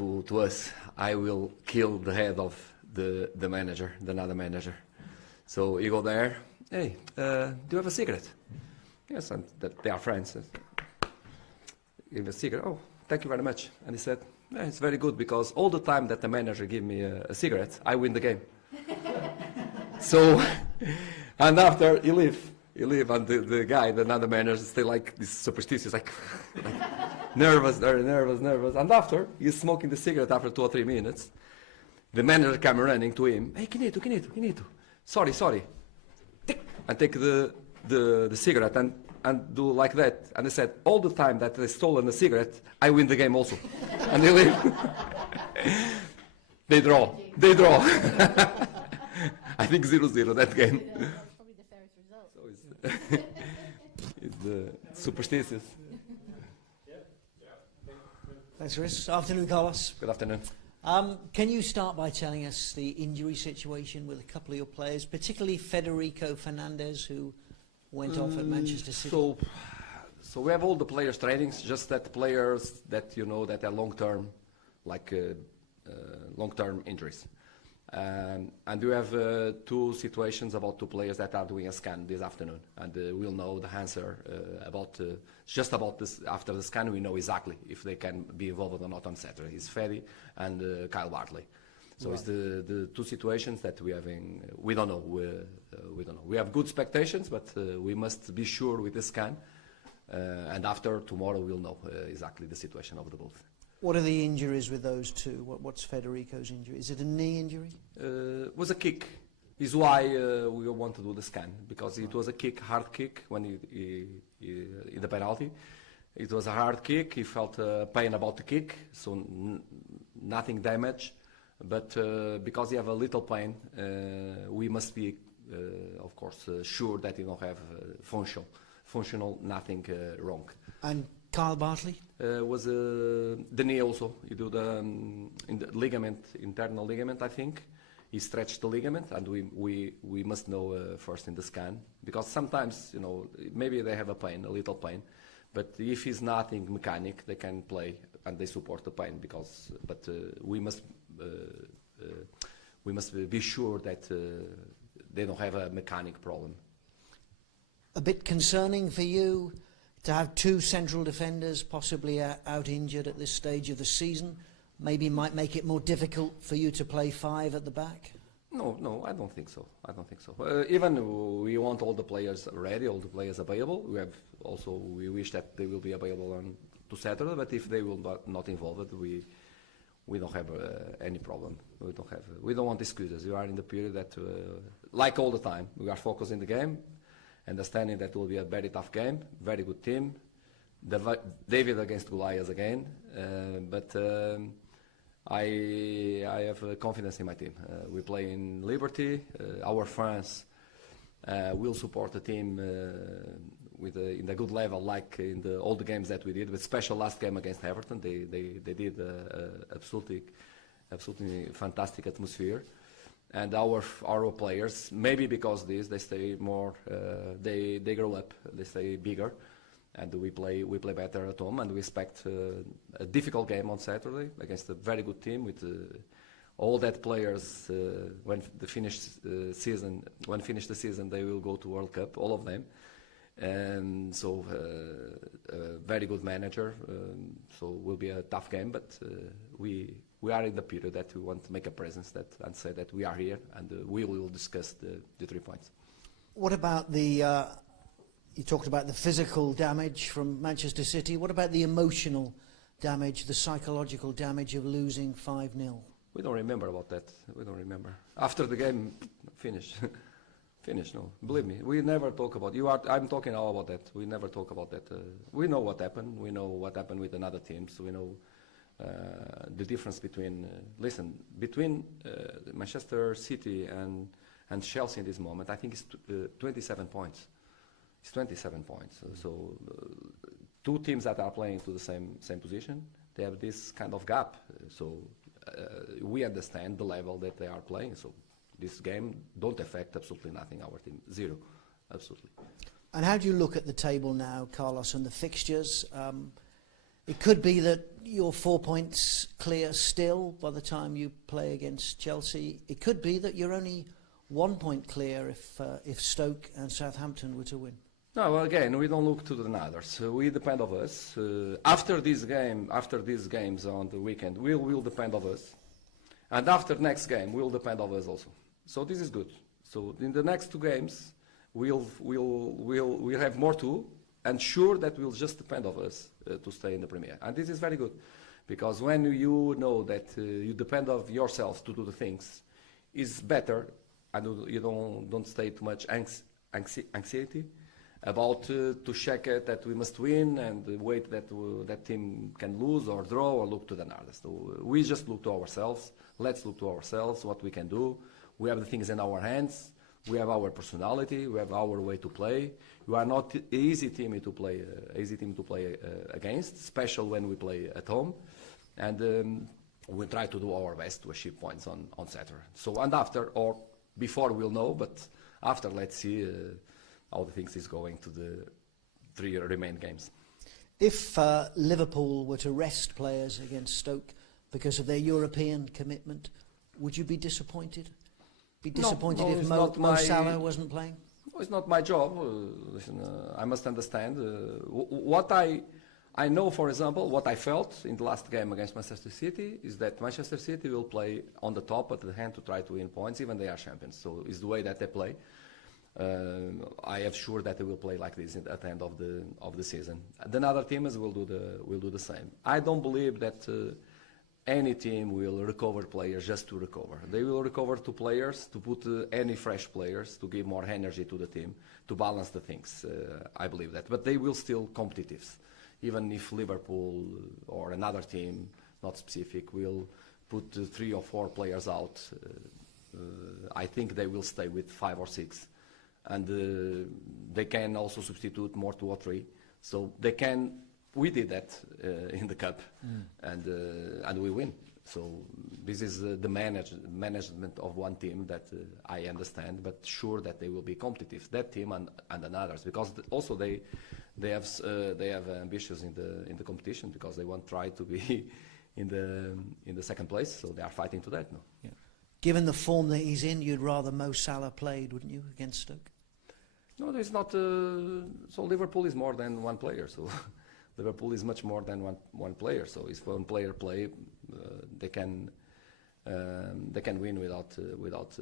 to us, I will kill the head of the manager, the another manager. So you go there, hey, do you have a cigarette? Yes, and they are friends. Give a cigarette. Oh, thank you very much. And he said, yeah, it's very good because all the time that the manager give me a cigarette, I win the game. So, and after he leave, and the guy, the another manager, still like this superstitious, like nervous, very nervous. And after he's smoking the cigarette after 2 or 3 minutes, the manager come running to him. Hey, Quinito. Sorry. Tick, and take the cigarette and do like that. And they said, all the time that they stolen the cigarette, I win the game also. And they leave. They draw. I think 0-0 that game. That's probably the fairest result. So it's superstitious. Thanks, Chris. Afternoon, Carlos. Good afternoon. Can you start by telling us the injury situation with a couple of your players, particularly Federico Fernandez, who went off at Manchester City? So we have all the players' trainings, just that players that you know that are long-term, like long-term injuries. And we have 2 situations about 2 players that are doing a scan this afternoon, and we'll know the answer just about this. After the scan, we know exactly if they can be involved or not on Saturday. It's Fedi and Carvalhal. So It's the 2 situations that we have we don't know. We don't know. We have good expectations, but we must be sure with the scan. And after tomorrow, we'll know exactly the situation of the both. What are the injuries with those 2? What's Federico's injury? Is it a knee injury? It was a kick. Is why we want to do the scan, because it was a kick, hard kick when he in the penalty. It was a hard kick. He felt pain about the kick, so nothing damage. But because he have a little pain, we must be, of course, sure that he don't have functional, nothing wrong. And Carl Bartley? Was the knee also. He do the in the ligament, internal ligament, I think. He stretched the ligament, and we must know first in the scan, because sometimes, you know, maybe they have a little pain, but if it's nothing mechanic, they can play and they support the pain. But we must be sure that they don't have a mechanic problem. A bit concerning for you to have 2 central defenders possibly out injured at this stage of the season. Maybe might make it more difficult for you to play 5 at the back? No, I don't think so. Even we want all the players ready, all the players available. We wish that they will be available to Saturday, but if they will not involved, we don't have any problem. We don't want excuses. We are in the period that, like all the time, we are focused in the game, understanding that it will be a very tough game, very good team. David against Goliath again, but I have confidence in my team. We play in Liberty. Our fans will support the team in a good level, like in all the games that we did. With special last game against Everton, they did absolutely fantastic atmosphere. And our players, maybe because they stay more, they grow up, they stay bigger, and we play better at home. And we expect a difficult game on Saturday against a very good team with all that players. When finish the season, they will go to World Cup, all of them. And so, a very good manager. So it will be a tough game, but we are in the period that we want to make a presence and say that we are here, and we will discuss the 3 points. What about you talked about the physical damage from Manchester City. What about the emotional damage, the psychological damage of losing 5-0? We don't remember about that. We don't remember. After the game, finish. Finish, no. Believe me, we never talk about I'm talking now about that. We never talk about that. We know what happened. We know what happened with another teams. We know the difference between Manchester City and Chelsea in this moment. I think it's 27 points. It's 27 points. So 2 teams that are playing to the same position, they have this kind of gap. So we understand the level that they are playing. So this game don't affect absolutely nothing our team. 0, absolutely. And how do you look at the table now, Carlos, and the fixtures? It could be that you're 4 points clear still by the time you play against Chelsea. It could be that you're only 1 point clear if Stoke and Southampton were to win. No, well, again, we don't look to the others. We depend on us. After these games on the weekend, will depend on us. And after next game, will depend on us also. So this is good. So in the next 2 games, we'll have more to, and sure that will just depend on us to stay in the Premier. And this is very good, because when you know that you depend on yourself to do the things, is better, and you don't stay too much anxiety about to check it that we must win and wait that that team can lose or draw or look to the others. So we just look to ourselves. Let's look to ourselves, what we can do. We have the things in our hands. We have our personality. We have our way to play. We are not an easy team to play against, especially when we play at home. And we try to do our best to achieve points on Saturday. So and after or before we'll know, but after let's see how the things is going to the 3 remaining games. If Liverpool were to rest players against Stoke because of their European commitment, would you be disappointed? Be disappointed if Mo Salah wasn't playing? No, it's not my job. Listen, I must understand what I know. For example, what I felt in the last game against Manchester City is that Manchester City will play on the top at the hand to try to win points, even they are champions. So it's the way that they play. I am sure that they will play like this at the end of the season. Then other teams will do the same. I don't believe that any team will recover players just to recover. They will recover 2 players to put any fresh players to give more energy to the team to balance the things. I believe that, but they will still competitive. Even if Liverpool or another team, not specific, will put 3 or 4 players out, I think they will stay with 5 or 6. And they can also substitute more 2 or 3. So they can. We did that in the cup, and we win. So this is the management of one team that I understand, but sure that they will be competitive. That team and others, because also they have ambitions in the competition, because they want to try to be in the second place. So they are fighting to that. No. Yeah. Given the form that he's in, you'd rather Mo Salah played, wouldn't you, against Stoke? No, it's not. So Liverpool is more than one player. So Liverpool is much more than one player. So if one player play, they can win without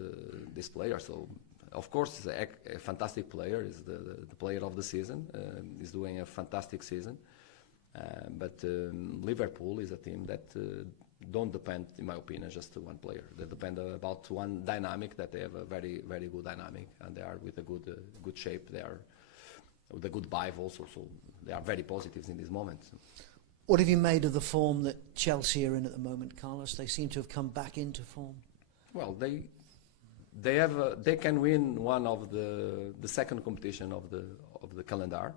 this player. So of course, he's a fantastic player. He's the player of the season. He's doing a fantastic season. But Liverpool is a team that don't depend, in my opinion, just to one player. They depend about one dynamic, that they have a very, very good dynamic, and they are with a good shape. They are with a good vibe also, so they are very positive in this moment. What have you made of the form that Chelsea are in at the moment, Carlos? They seem to have come back into form. Well, they can win one of the second competition of the calendar.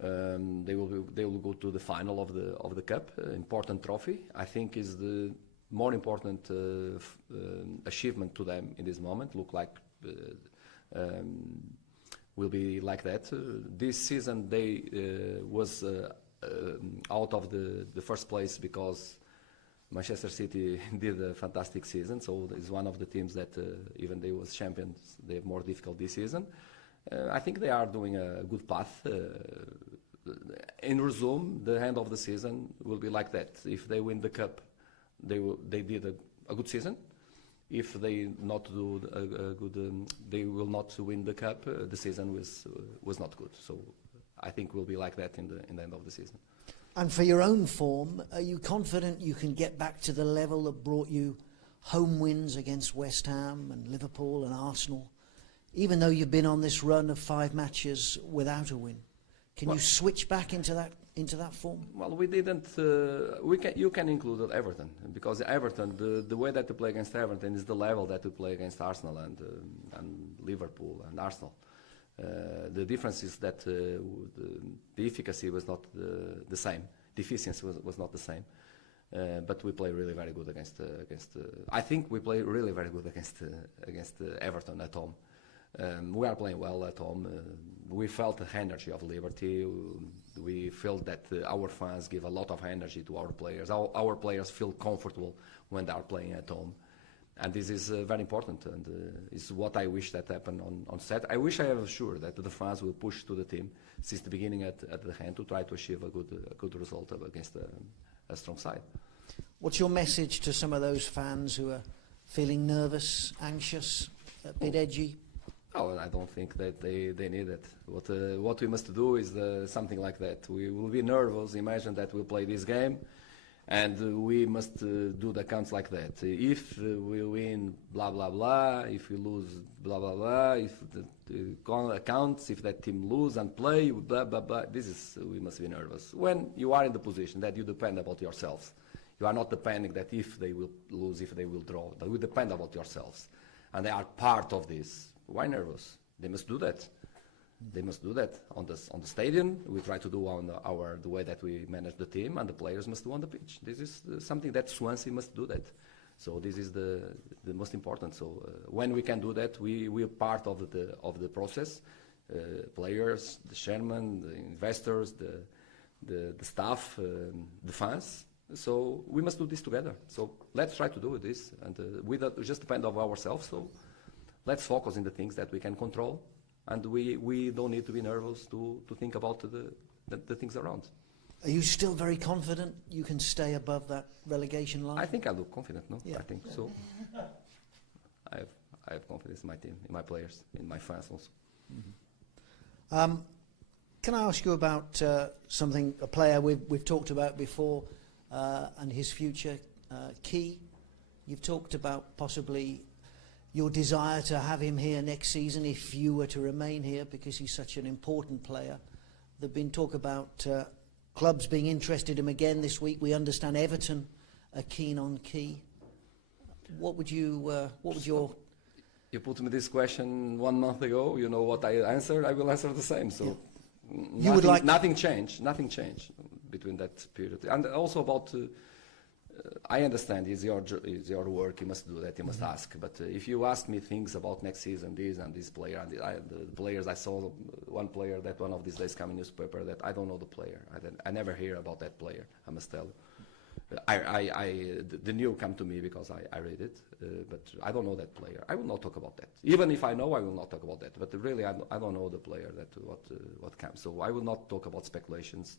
They will go to the final of the cup, important trophy. I think is the more important achievement to them in this moment. Look like will be like that. This season they was out of the first place because Manchester City did a fantastic season. So it's one of the teams that even they was champions, they have more difficult this season. I think they are doing a good path. In resume, the end of the season will be like that. If they win the cup, they did a good season. If they not do a good, they will not win the cup. The season was not good. So I think will be like that in the end of the season. And for your own form, are you confident you can get back to the level that brought you home wins against West Ham and Liverpool and Arsenal, even though you've been on this run of 5 matches without a win? Can you switch back into that form? Well, we didn't. You can include Everton, because Everton, the way that they play against Everton is the level that we play against Arsenal and Liverpool and Arsenal. The difference is that the efficacy was not the same. The efficiency was not the same. But we play really very good against. I think we play really very good against Everton at home. We are playing well at home. We felt the energy of Liberty. We felt that our fans give a lot of energy to our players. Our players feel comfortable when they are playing at home. And this is very important, and is what I wish that happened on set. I wish I have sure that the fans will push to the team since the beginning at the hand to try to achieve a good result against a strong side. What's your message to some of those fans who are feeling nervous, anxious, a bit edgy? Oh, I don't think that they need it. What we must do is something like that. We will be nervous. Imagine that we'll play this game, and we must do the counts like that. If we win, blah blah blah. If we lose, blah blah blah. If the accounts, if that team lose and play, blah blah blah. We must be nervous. When you are in the position that you depend about yourselves, you are not depending that if they will lose, if they will draw. But we depend about yourselves, and they are part of this. Why nervous? They must do that. They must do that on the stadium. We try to do on the way that we manage the team, and the players must do on the pitch. This is something that Swansea must do that. So this is the most important. So when we can do that, we are part of the process. Players, the chairman, the investors, the staff, the fans. So we must do this together. So let's try to do this, and we don't just depend on ourselves. So let's focus on the things that we can control, and we don't need to be nervous to think about the things around. Are you still very confident you can stay above that relegation line? I think I look confident, no? Yeah. I think so. I have confidence in my team, in my players, in my fans also. Mm-hmm. Can I ask you about something, a player we've talked about before, and his future, Key? You've talked about possibly your desire to have him here next season if you were to remain here, because he's such an important player. There've been talk about clubs being interested in him again this week. We understand Everton are keen on Key. What would your... You put me this question 1 month ago. You know what I answered. I will answer the same. So yeah. Nothing changed between that period. And also about... I understand it's your work. You must do that. You must ask. But if you ask me things about next season, this and this player, and the players, I saw one player that one of these days come in newspaper that I don't know the player. I never hear about that player. I must tell you. The news come to me because I read it, but I don't know that player. I will not talk about that. Even if I know, I will not talk about that. But really, I don't know the player what comes. So I will not talk about speculations.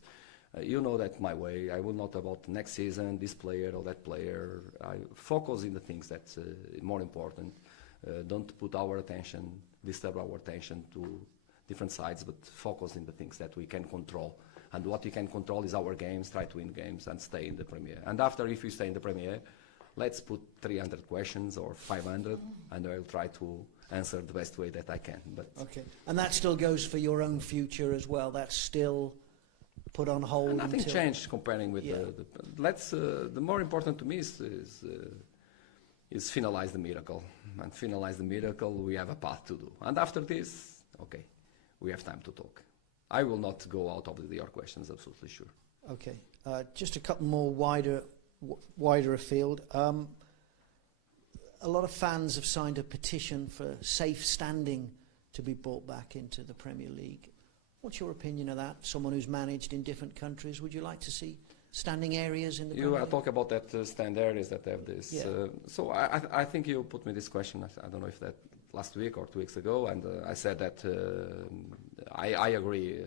You know that my way. I will not about next season, this player or that player. I focus in the things that's more important. Don't put disturb our attention to different sides, but focus in the things that we can control. And what we can control is our games, try to win games and stay in the Premier. And after, if we stay in the Premier, let's put 300 questions or 500, and I'll try to answer the best way that I can. But okay. And that still goes for your own future as well? That's still... put on hold. Nothing changed comparing with the more important to me is finalize the miracle. And finalize the miracle, we have a path to do. And after this, okay, we have time to talk. I will not go out of your questions, absolutely sure. Okay, just a couple more wider afield. A lot of fans have signed a petition for safe standing to be brought back into the Premier League. What's your opinion of that? Someone who's managed in different countries, would you like to see standing areas in the Premier League? You talk about that stand areas that have this. Yeah. So I think you put me this question, I don't know if that last week or 2 weeks ago, and I said that I agree.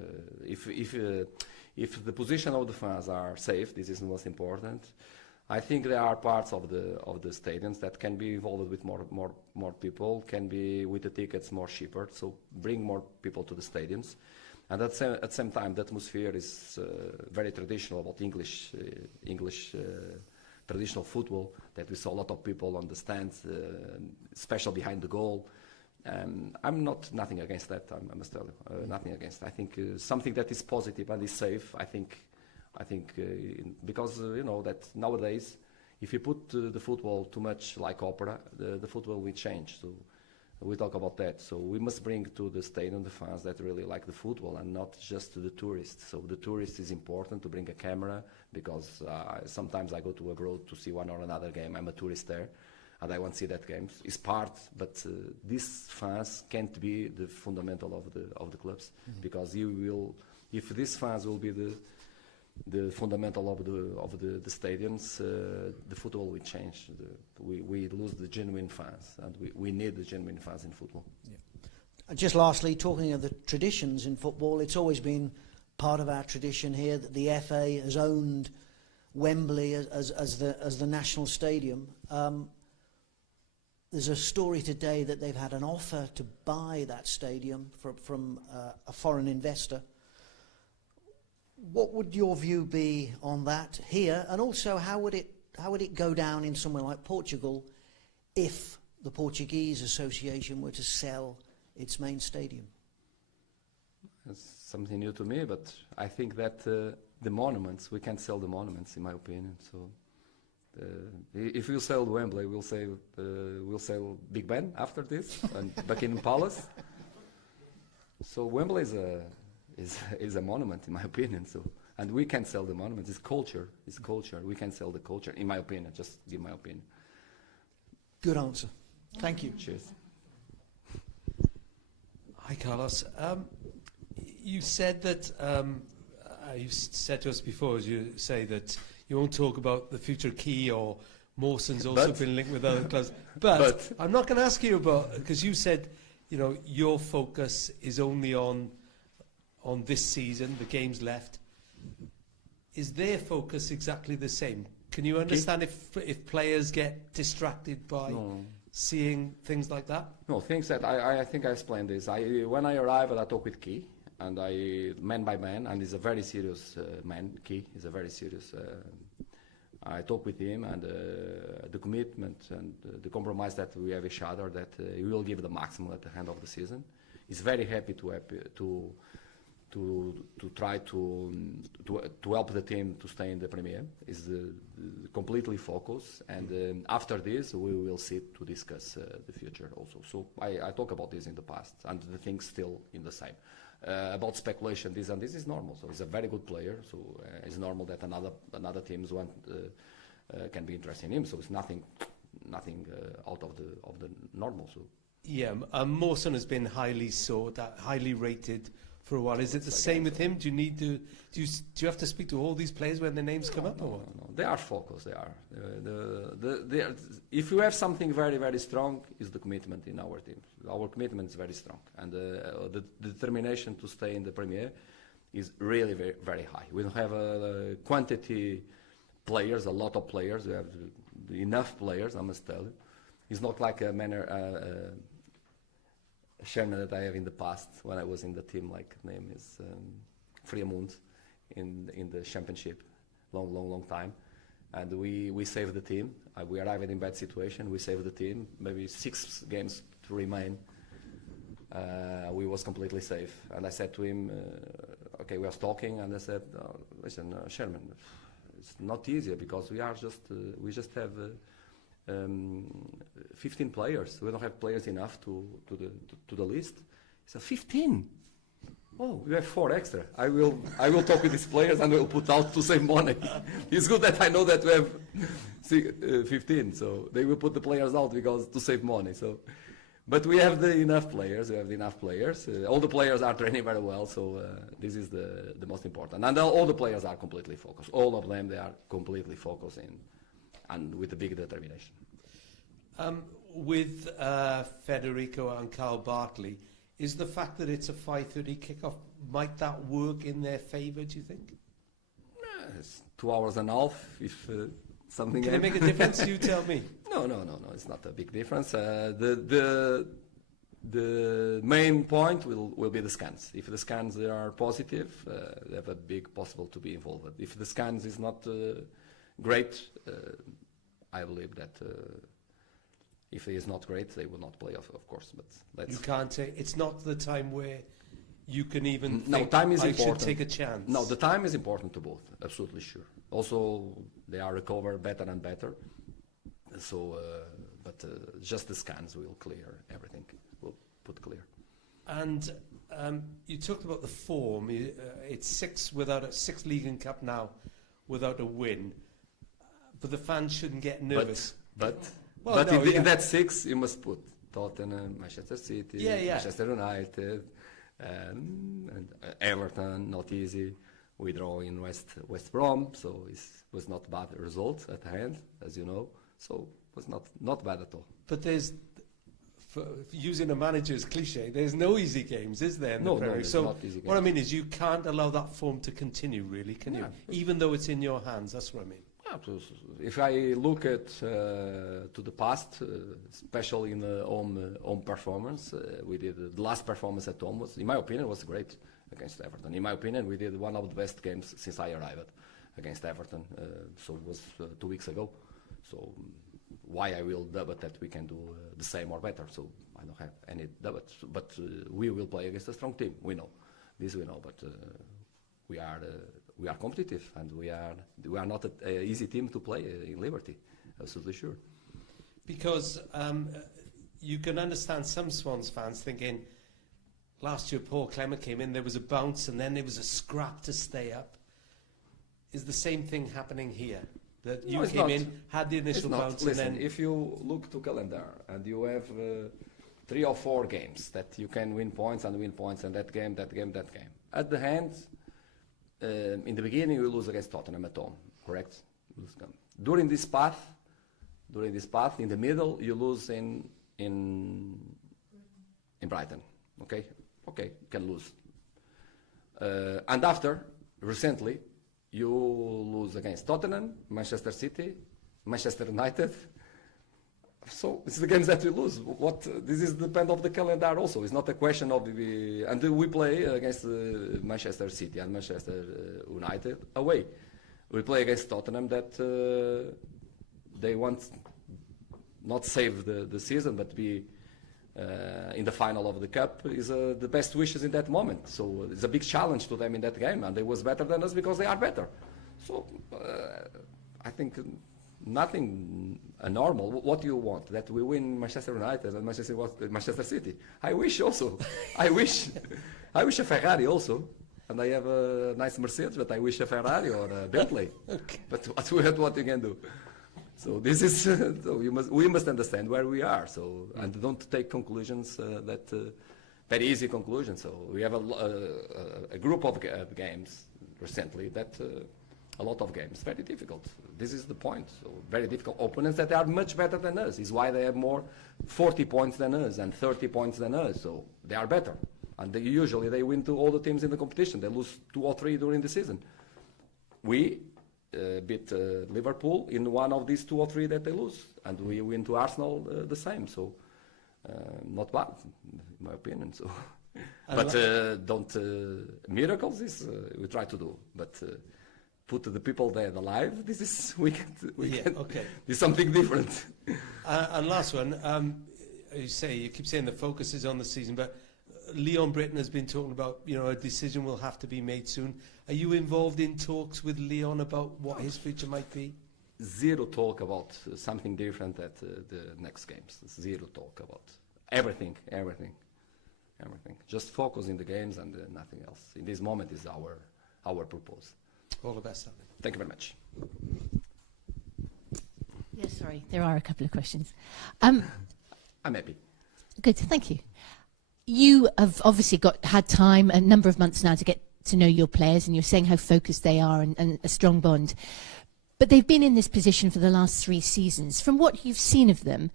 If the position of the fans are safe, this is the most important. I think there are parts of the stadiums that can be involved with more people, can be with the tickets more cheaper, so bring more people to the stadiums. And at the same time, the atmosphere is very traditional about English traditional football, that we saw a lot of people on the stands, especially behind the goal. I'm nothing against that, I must tell you, nothing against. I think something that is positive and is safe, I think because you know that nowadays, if you put the football too much like opera, the football will change. So we talk about that. So we must bring to the stadium the fans that really like the football and not just the tourists. So the tourist is important to bring a camera, because sometimes I go to abroad to see one or another game. I'm a tourist there. and I want to see that games. It's part, but these fans can't be the fundamental of the clubs, because if these fans will be the fundamental of the stadiums, the football will change. We lose the genuine fans, and we need the genuine fans in football. Yeah. Just lastly, talking of the traditions in football, it's always been part of our tradition here that the FA has owned Wembley as the national stadium. There's a story today that they've had an offer to buy that stadium from a foreign investor. What would your view be on that here, and also how would it go down in somewhere like Portugal if the Portuguese Association were to sell its main stadium? It's something new to me, but I think that the monuments, we can't sell the monuments, in my opinion. So if we sell Wembley, we'll sell Big Ben after this and Buckingham Palace. So Wembley is a monument, in my opinion. So, and we can't sell the monuments. It's culture. It's culture. We can't sell the culture, in my opinion. Just give my opinion. Good answer. Thank you. Cheers. Hi, Carlos. You said that you've said to us before, as you say, that you won't talk about the future Key or Mawson's also been linked with other clubs. But I'm not going to ask you about, because you said, your focus is only on this season, the games left. Is their focus exactly the same? Can you understand if players get distracted by seeing things like that? No, things that I think I explained this. When I arrived, I talk with Key, and man by man, and he's a very serious man. Key is a very serious. I talk with him, and the commitment and the compromise that we have each other, that he will give the maximum at the end of the season. He's very happy to try to help the team to stay in the Premier. Is completely focused, and after this we will sit to discuss the future also. So I talk about this in the past, and the things still in the same. About speculation, this and this is normal. So he's a very good player. So it's normal that another teams can be interested in him. So it's nothing out of the normal. So yeah, Mawson has been highly sought, highly rated for a while. Is it the same with him? Do you have to speak to all these players when their names come up? Or what? No, they are focused. They are. If you have something very, very strong, is the commitment in our team. Our commitment is very strong, and the determination to stay in the Premier is really very, very high. We don't have a quantity players, a lot of players. We have enough players, I must tell you. It's not like a chairman that I have in the past when I was in the team, like name is Friamund in the championship, long time, and we saved the team. We arrived in bad situation. We saved the team. Maybe 6 games to remain. We was completely safe, and I said to him, "Okay, we are talking," and I said, "Listen, Chairman, it's not easier because we just have." 15 players. We don't have players enough to the list. He said, 15? Oh, we have 4 extra. I will talk with these players and we'll put out to save money. It's good that I know that we have 15, so they will put the players out because to save money. So, but we have enough players. We have enough players. All the players are training very well. So this is the most important. And all the players are completely focused. All of them, they are completely focused and with a big determination. With Federico and Carl Bartley, is the fact that it's a 5:30 kickoff, might that work in their favour, do you think? It's 2 hours and a half. If something can it make a difference? You tell me. No. It's not a big difference. The main point will be the scans. If the scans are positive, they have a big possible to be involved. If the scans is not great, I believe that if he is not great, they will not play, of course. But you can't say it's not the time where you can even think time is I important. should take a chance. No, the time is important to both. Absolutely sure. Also, they are recovered better and better. So, but just the scans will clear everything. Will put clear. And you talked about the form. It's 6 without a 6 League and Cup now, without a win. But the fans shouldn't get nervous. But Well, but no, in that 6, you must put Tottenham, Manchester City, Manchester United, and Everton. Not easy. We draw in West Brom, so it was not bad result at the end, as you know. So it was not bad at all. But there's, for using a manager's cliche, there's no easy games, is there? In the Premier League? there's So not easy what I games. mean is, you can't allow that form to continue, really, can you? Even though it's in your hands. That's what I mean. If I look at to the past, especially in the home performance, we did the last performance at home was, in my opinion, was great against Everton. In my opinion, we did one of the best games since I arrived against Everton. So it was 2 weeks ago. So why I will doubt that we can do the same or better? So I don't have any doubt. But we will play against a strong team. We know this. We know, but we are competitive, and we are not an easy team to play in Liberty. Absolutely sure. Because you can understand some Swans fans thinking, last year Paul Clement came in, there was a bounce, and then there was a scrap to stay up. Is the same thing happening here? That you came in, had the initial bounce, Listen, and then... if you look to calendar and you have 3 or 4 games that you can win points, and that game. At the end, in the beginning, you lose against Tottenham at home, correct? During this path, in the middle, you lose in Brighton. Okay, you can lose. And after, recently, you lose against Tottenham, Manchester City, Manchester United. So it's the games that we lose. This is depend of the calendar also. It's not a question of and we play against Manchester City and Manchester United away. We play against Tottenham that they want not save the season, but be in the final of the cup is the best wishes in that moment. So it's a big challenge to them in that game, and they was better than us because they are better. So I think nothing normal. What do you want? That we win Manchester United and Manchester City? I wish also. I wish a Ferrari also. And I have a nice Mercedes, but I wish a Ferrari or a Bentley. Okay. But what you can do? So this is so we must understand where we are. So and don't take conclusions very easy conclusions. So we have a group of games recently that a lot of games very difficult. This is the point. So very difficult opponents that are much better than us. Is why they have more 40 points than us and 30 points than us. So they are better, and usually they win to all the teams in the competition. They lose 2 or 3 during the season. We beat Liverpool in one of these 2 or 3 that they lose, and we win to Arsenal the same. So not bad, in my opinion. So, but don't miracles is we try to do, but put the people there alive. This is we can. Okay. It's something different. And last one, you keep saying the focus is on the season, but Leon Britton has been talking about, a decision will have to be made soon. Are you involved in talks with Leon about what his future might be? Zero talk about something different at the next games. Zero talk about everything. Just focus in the games and nothing else. In this moment is our purpose. All the best, Alan. Thank you very much. Yes, sorry, there are a couple of questions. I'm happy. Good, thank you. You have obviously had time, a number of months now, to get to know your players, and you're saying how focused they are and a strong bond. But they've been in this position for the last 3 seasons. From what you've seen of them,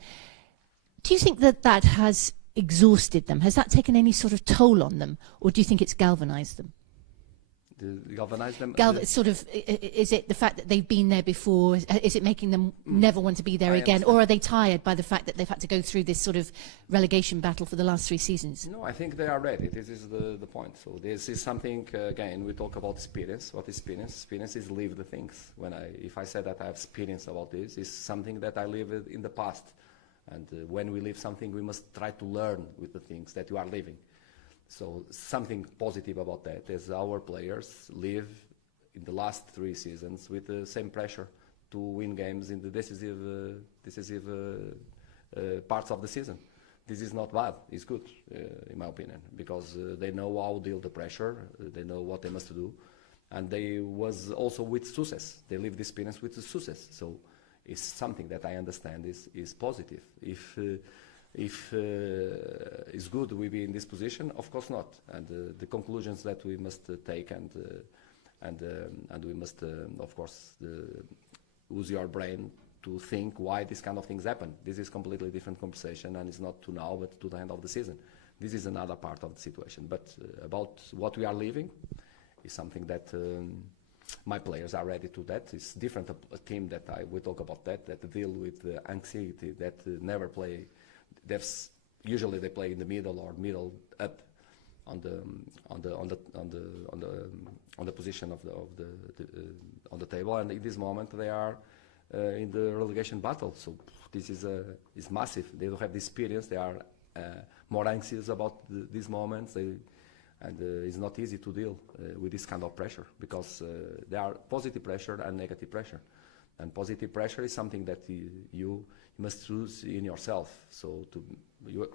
do you think that has exhausted them? Has that taken any sort of toll on them, or do you think it's galvanised them? Galvanize them? Is it the fact that they've been there before? Is it making them never want to be there again? Or are they tired by the fact that they've had to go through this sort of relegation battle for the last 3 seasons? No, I think they are ready. This is the point. So this is something, again, we talk about experience. What is experience? Experience is live the things. If I say that I have experience about this, it's something that I lived in the past. And when we live something, we must try to learn with the things that you are living. So something positive about that is our players live in the last 3 seasons with the same pressure to win games in the decisive parts of the season. This is not bad. It's good, in my opinion, because they know how to deal the pressure. They know what they must do, and they was also with success. They live the experience with the success. So is something that I understand is positive. If it's good we be in this position, of course not. And the conclusions that we must take and we must, of course, use your brain to think why these kind of things happen. This is completely different conversation, and it's not to now, but to the end of the season. This is another part of the situation. But about what we are living is something that my players are ready to that. It's different, a team that we talk about that deal with anxiety, that never play. Usually they play in the middle or middle up on the position on the table, and in this moment they are in the relegation battle. So this is massive. They don't have the experience. They are more anxious about these moments. And it's not easy to deal with this kind of pressure, because there are positive pressure and negative pressure. And positive pressure is something that you must choose in yourself. So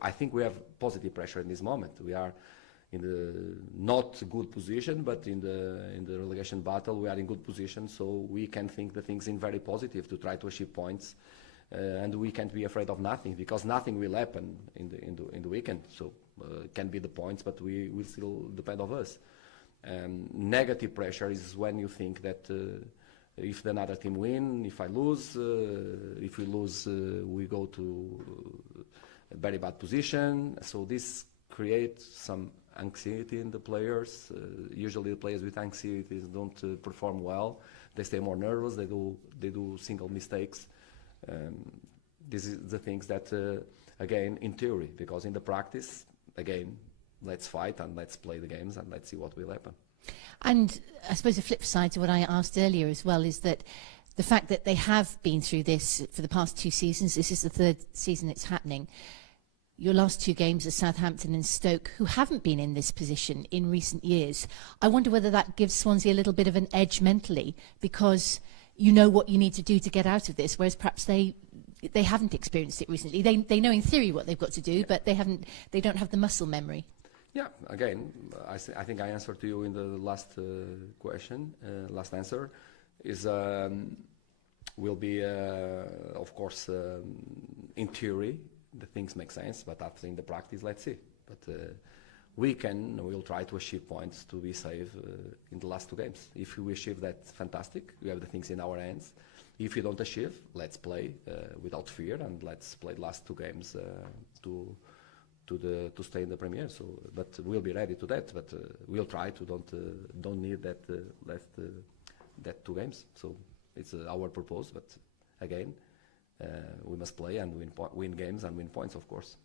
I think we have positive pressure in this moment. We are in the not good position, but in the relegation battle we are in good position, so we can think the things in very positive to try to achieve points, and we can't be afraid of nothing, because nothing will happen in the weekend. So it can be the points, but we will still depend on us. Negative pressure is when you think that if another team win, if I lose, if we lose, we go to a very bad position. So this creates some anxiety in the players. Usually the players with anxiety don't perform well. They stay more nervous. They do single mistakes. This is the things that, again, in theory, because in the practice, again, let's fight and let's play the games and let's see what will happen. And I suppose the flip side to what I asked earlier as well is that the fact that they have been through this for the past 2 seasons, this is the 3rd season it's happening. Your last 2 games are Southampton and Stoke, who haven't been in this position in recent years. I wonder whether that gives Swansea a little bit of an edge mentally, because you know what you need to do to get out of this, whereas perhaps they haven't experienced it recently. They know in theory what they've got to do, but they don't have the muscle memory. Yeah, again, I think I answered to you in the last question, last answer, is will be, of course, in theory, the things make sense, but after in the practice, let's see. But we'll try to achieve points to be safe in the last 2 games. If we achieve that, fantastic. We have the things in our hands. If we don't achieve, let's play without fear, and let's play the last 2 games to stay in the Premier. So, but we'll be ready to that. But we'll try to don't need that that 2 games. So it's our purpose. But again, we must play and win games and win points, of course.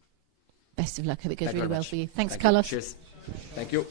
Best of luck. Hope it goes Thank you really very well much. for you. Thanks, Thank Carlos. You. Cheers. Thank you.